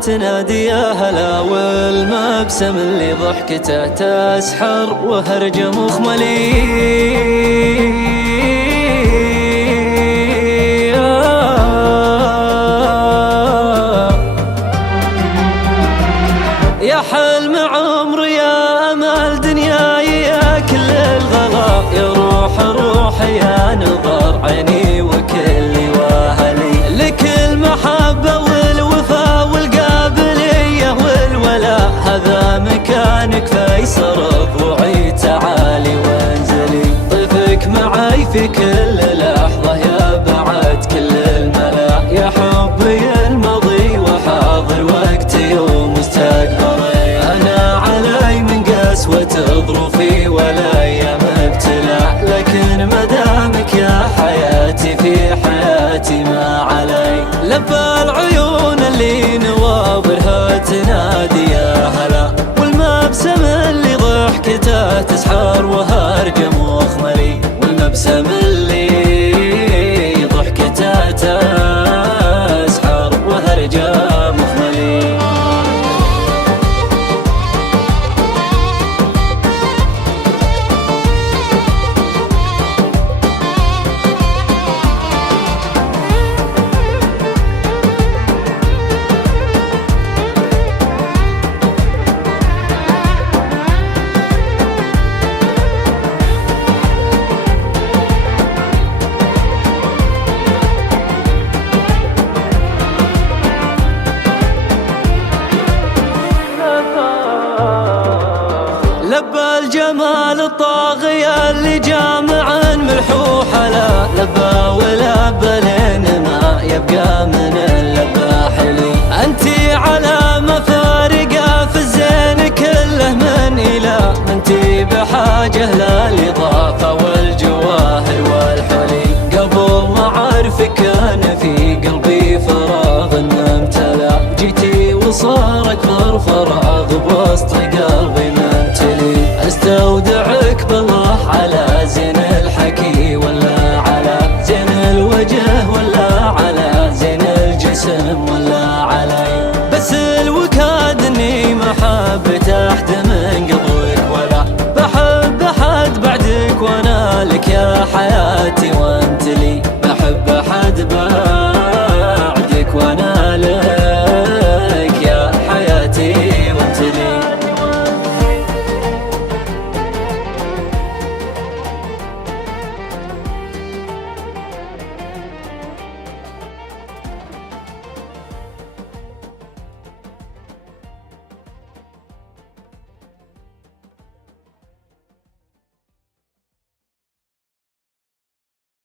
تنادي يا هلا، والمبسم اللي ضحكته تسحر وهرج مخملي. يا حلم عمري يا أمل دنياي يا كل الغلا، يا روح يا نظر عيني وكل واهلي، لك المحبة والوفا والقابلية والولاء، هذا مكانك فيصل ربوعي تعالي وانزلي، ضيفك معي في كل لحظة يا بعد كل الملا، يا حبي الماضي وحاضر وقتي ومستقبلي، أنا علي من قسوة ظروفي ولا أيام ابتلاء، لكن مدامك يا حياتي في حياتي ما علي، لبى العيون اللي نواظرها تنادي يا هلا، والمبسم اللي ضحكته تسحر وهرج مخملي، والمبسم اللي ضحكته تسحر وهرج مخملي. لبى الجمال الطاغية اللي جامع ملحوح لا، لبى ولبى لين ما يبقى من اللبى حلي، انتي علامة فارقة في الزين كله من إله، انتي بحاجة للإضافة والجواهر والحلي، قبل ما أعرفك كان في قلبي فراغ امتلأ، جيتي وصار أكبر فراغ بوسط